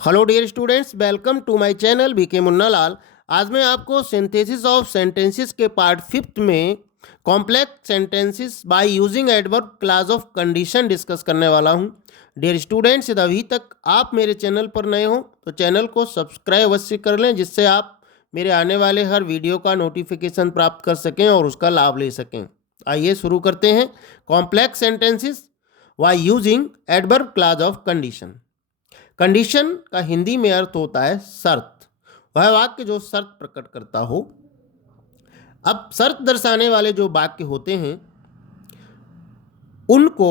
Hello dear students, welcome to my channel BK Munnalal. आज मैं आपको सिंथेसिस ऑफ सेंटेंसेस के पार्ट 5 में complex sentences by using adverb class of condition discuss करने वाला हूं। डियर स्टूडेंट्स, यदि अभी तक आप मेरे चैनल पर नए हो तो चैनल को सब्सक्राइब अवश्य कर लें, जिससे आप मेरे आने वाले हर वीडियो का नोटिफिकेशन प्राप्त कर सकें और उसका लाभ ले सकें। आइए शुरू करते हैं। Complex sentences by using adverb class of condition. Condition का हिंदी में अर्थ होता है शर्त, वह वाक्य जो शर्त प्रकट करता हो। अब शर्त दर्शाने वाले जो वाक्य होते हैं उनको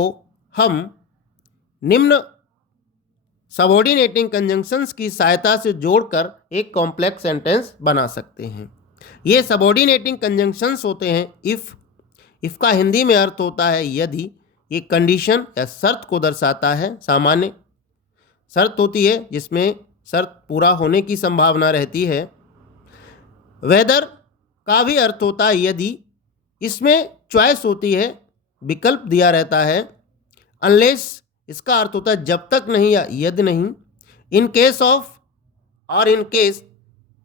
हम निम्न सबऑर्डिनेटिंग कंजंक्शंस की सहायता से जोड़कर एक कॉम्प्लेक्स सेंटेंस बना सकते हैं। ये सबऑर्डिनेटिंग कंजंक्शंस होते हैं इफ का हिंदी में अर्थ होता है यदि। ये कंडीशन या शर्त को दर्शाता है। सामान्य शर्त होती है जिसमें शर्त पूरा होने की संभावना रहती है। वेदर का भी अर्थ होता है यदि, इसमें चॉइस होती है, विकल्प दिया रहता है। अनलेस इसका अर्थ होता है जब तक नहीं या यदि नहीं। इन केस ऑफ और इन केस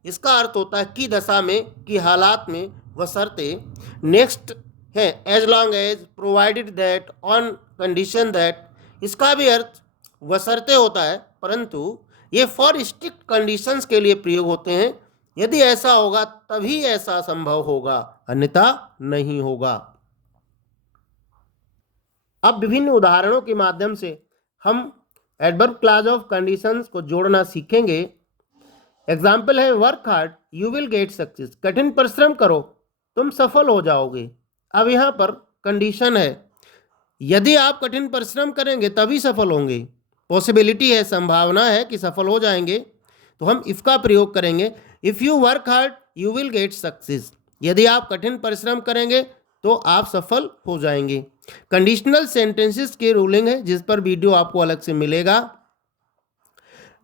इसका अर्थ होता है कि दशा में, कि हालात में, बशर्ते। नेक्स्ट है as long as, provided that, on condition that. इसका भी अर्थ बशर्ते होता है, परंतु ये फॉर स्ट्रिक्ट कंडीशंस के लिए प्रयोग होते हैं। यदि ऐसा होगा तभी ऐसा संभव होगा, अन्यथा नहीं होगा। अब विभिन्न उदाहरणों के माध्यम से हम एडवर्ब क्लास ऑफ कंडीशंस को जोड़ना सीखेंगे। एग्जाम्पल है work hard you will get success. कठिन परिश्रम करो तुम सफल हो जाओगे। अब यहाँ पर कंडीशन है, यदि आप कठिन परिश्रम करेंगे तभी सफल होंगे। पॉसिबिलिटी है, संभावना है कि सफल हो जाएंगे, तो हम इफ का प्रयोग करेंगे। If you work hard you will get success. यदि आप कठिन परिश्रम करेंगे तो आप सफल हो जाएंगे। कंडीशनल सेंटेंसेस के रूलिंग है, जिस पर वीडियो आपको अलग से मिलेगा।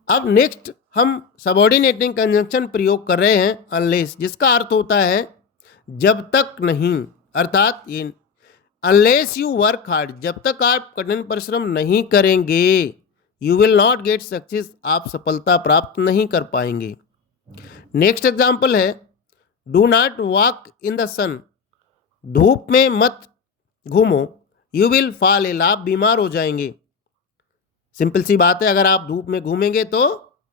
अब नेक्स्ट हम सबऑर्डिनेटिंग कंजंक्शन प्रयोग कर रहे हैं अनलेस, जिसका अर्थ होता है जब तक नहीं। अर्थात ये अनलेस यू वर्क हार्ड, जब तक आप कठिन परिश्रम नहीं करेंगे, you will not get success, आप सफलता प्राप्त नहीं कर पाएंगे। नेक्स्ट एग्जाम्पल है do not walk in the sun. धूप में मत घूमो, यू विल फॉल इल, आप बीमार हो जाएंगे। सिंपल सी बात है, अगर आप धूप में घूमेंगे तो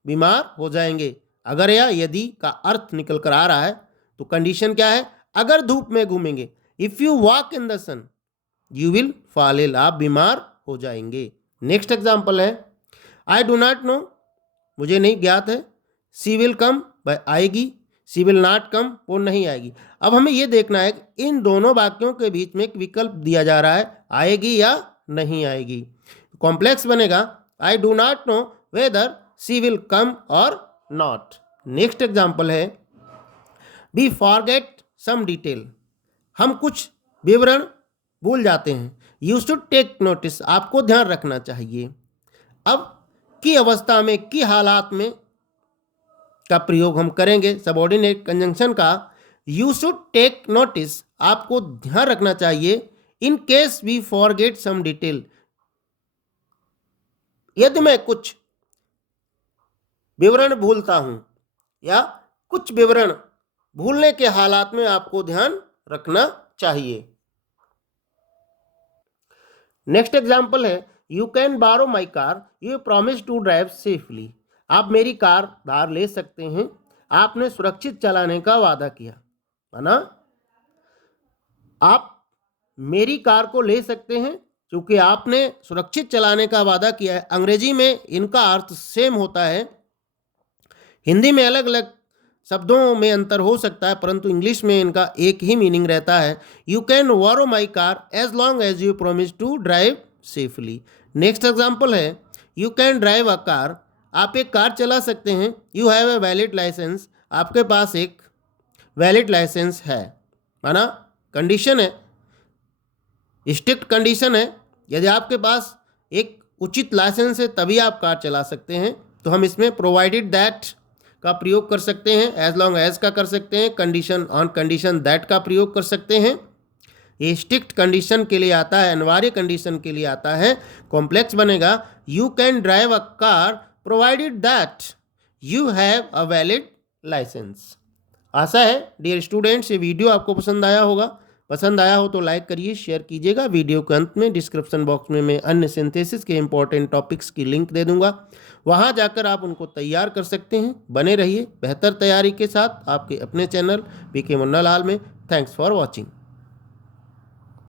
बीमार हो जाएंगे। अगर या यदि का अर्थ निकल कर आ रहा है तो कंडीशन क्या है, अगर धूप में घूमेंगे। If you walk in the sun you will fall ill, आप बीमार हो जाएंगे। नेक्स्ट एग्जाम्पल है आई डू नॉट नो, मुझे नहीं ज्ञात है। सी विल कम, वह आएगी। सी विल नॉट कम, वो नहीं आएगी। अब हमें यह देखना है कि इन दोनों वाक्यों के बीच में एक विकल्प दिया जा रहा है, आएगी या नहीं आएगी। कॉम्प्लेक्स बनेगा I do not know whether C will come और नॉट। नेक्स्ट एग्जाम्पल है वी फॉरगेट सम डिटेल, हम कुछ विवरण भूल जाते हैं। यू शुड टेक नोटिस, आपको ध्यान रखना चाहिए। अब की अवस्था में, की हालात में का प्रयोग हम करेंगे सबऑर्डिनेट कंजंक्शन का। यू शुड टेक नोटिस, आपको ध्यान रखना चाहिए। In case we forget some detail, यदि मैं कुछ विवरण भूलता हूं या कुछ विवरण भूलने के हालात में आपको ध्यान रखना चाहिए। नेक्स्ट एग्जाम्पल है you can borrow my car, you promise to drive safely. आप मेरी कार धार ले सकते हैं, आपने सुरक्षित चलाने का वादा किया, है ना। आप मेरी कार को ले सकते हैं क्योंकि आपने सुरक्षित चलाने का वादा किया है। अंग्रेजी में इनका अर्थ सेम होता है, हिंदी में अलग अलग शब्दों में अंतर हो सकता है, परंतु इंग्लिश में इनका एक ही मीनिंग रहता है। You can borrow my car as long as you promise to drive safely. Next example है you can drive a car, आप एक कार चला सकते हैं। You have a valid license, आपके पास एक वैलिड लाइसेंस है, माना कंडीशन है, स्ट्रिक्ट कंडीशन है। यदि आपके पास एक उचित लाइसेंस है तभी आप कार चला सकते हैं। तो हम इसमें प्रोवाइडेड दैट का प्रयोग कर सकते हैं, एज लॉन्ग एज का कर सकते हैं, कंडीशन ऑन कंडीशन दैट का प्रयोग कर सकते हैं। ये स्ट्रिक्ट कंडीशन के लिए आता है, अनिवार्य कंडीशन के लिए आता है। कॉम्प्लेक्स बनेगा you can drive a car provided that you have a valid license. आशा है डियर स्टूडेंट्स ये वीडियो आपको पसंद आया होगा। पसंद आया हो तो लाइक करिए, शेयर कीजिएगा। वीडियो के अंत में डिस्क्रिप्शन बॉक्स में मैं अन्य सिंथेसिस के इंपॉर्टेंट टॉपिक्स की लिंक दे दूंगा, वहां जाकर आप उनको तैयार कर सकते हैं। बने रहिए बेहतर तैयारी के साथ आपके अपने चैनल पीके मुन्नालाल में। Thanks for watching.